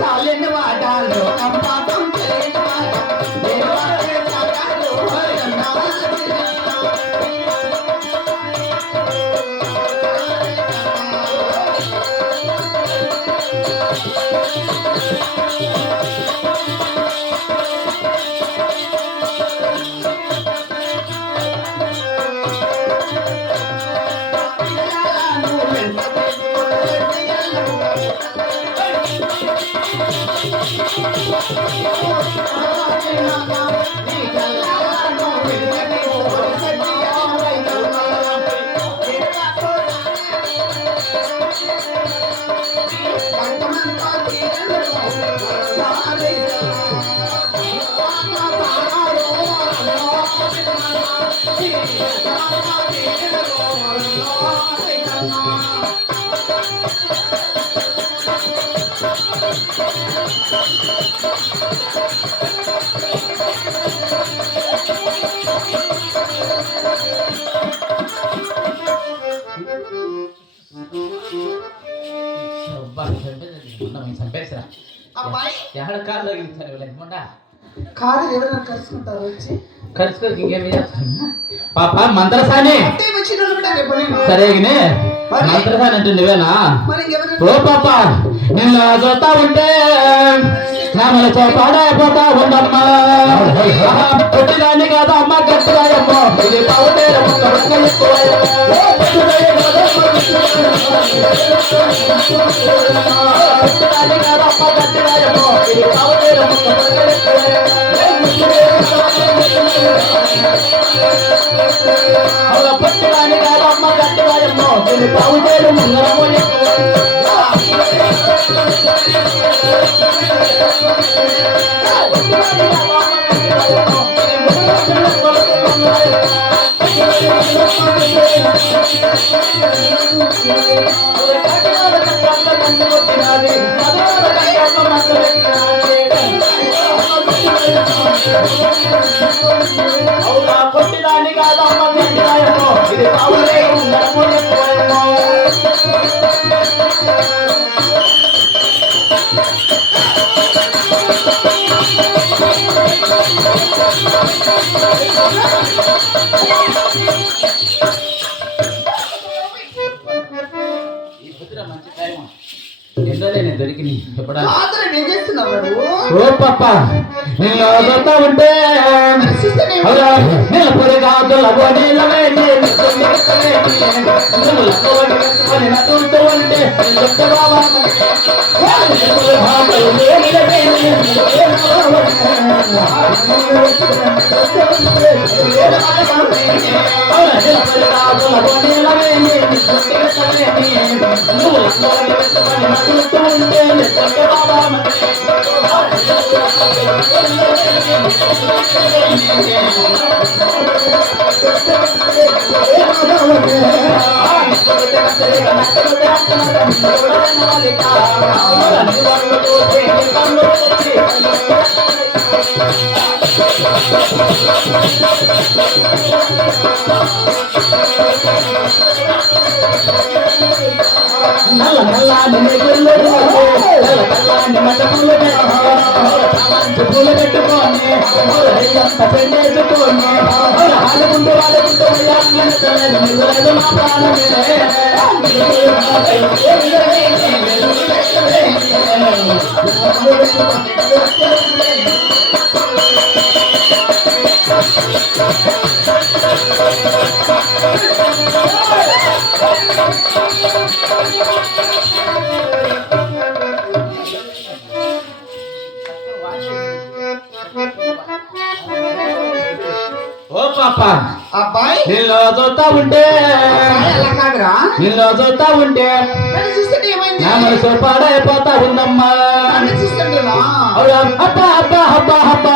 చాలని వాడాలో పాపం తెలియని వాడా దేవాలయ సాగాలు చంపేసరా అబ్బాయి ఎక్కడ కాదు తగిలించారు లేకుండా కాదు ఎవరైనా కలుసుకుంటారు వచ్చి కలుసుకోకి ఇంకేమి చేస్తాను పాప మంత్రసాని సరే మంత్రసాని అంటే నువ్వేనా ఓ పాప నిన్ను చూస్తా ఉంటే నా మనతో పాడైపోతా ఉండమ్మా పుట్టిదాన్ని కాదు అమ్మ గట్టిరాయమ్మో ఇది పౌడేర పుట్టిదాన్ని కాదు అమ్మ గట్టిరాయమ్మో ఇది పౌడేర అవున పుట్టిదాన్ని కాదు అమ్మ గట్టిరాయమ్మో ఇది పౌడేరు ముంగరమో అవునా కొట్టిదాన్ని కాదు అమ్మ గట్టిరాయమ్మో ఇది పౌడేరు ముంగరమో దొరికి ఓ పాప నేను చూస్తా ఉంటే పొరి కాదుల నల్ల నల్లాని పూలు పెట్టుకోని పెట్టుకోని వాళ్ళకుంటూ మా ప్రాణమే ఓ పాప అబ్బాయి నిన్ను చూస్తా ఉంటే నిన్ను చూస్తా ఉంటే నా మనసు పాడైపోతా ఉందమ్మా అబ్బా అబ్బా అబ్బా అబ్బా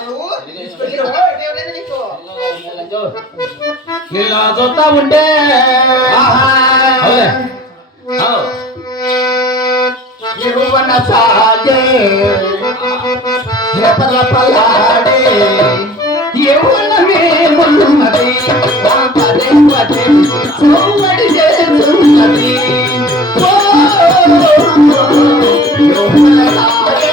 నువ్వు నీకు దేవుడేంది నీకు? నిన్ను చూస్తా ఉంటే అవులే. అవు. ఎరువన సాగే రెపరెపలాడే యవ్వనమేమున్నది నా పదే పదే సోమడి చేస్తున్నది ఓ యవ్వన సాగే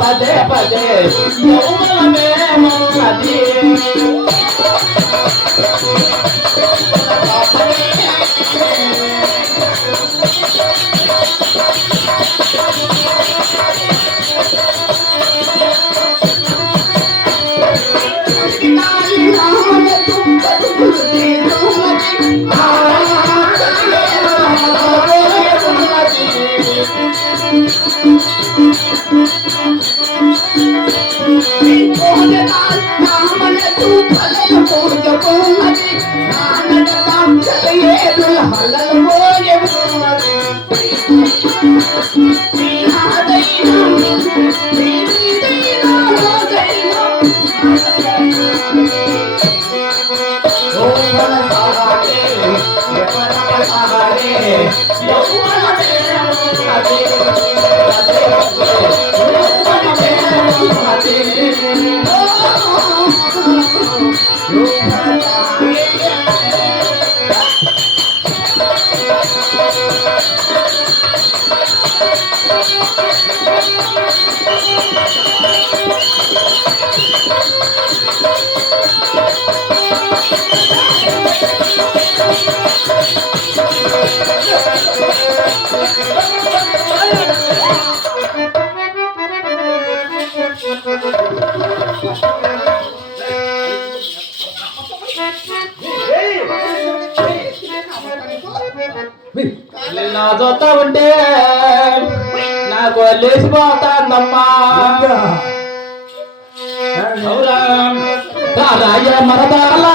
పదే పదే యవ్వనమేమున్నది నిన్న చూస్తా ఉంటే నాకు లేచిపోతాందమ్మా రాయ మరదాలా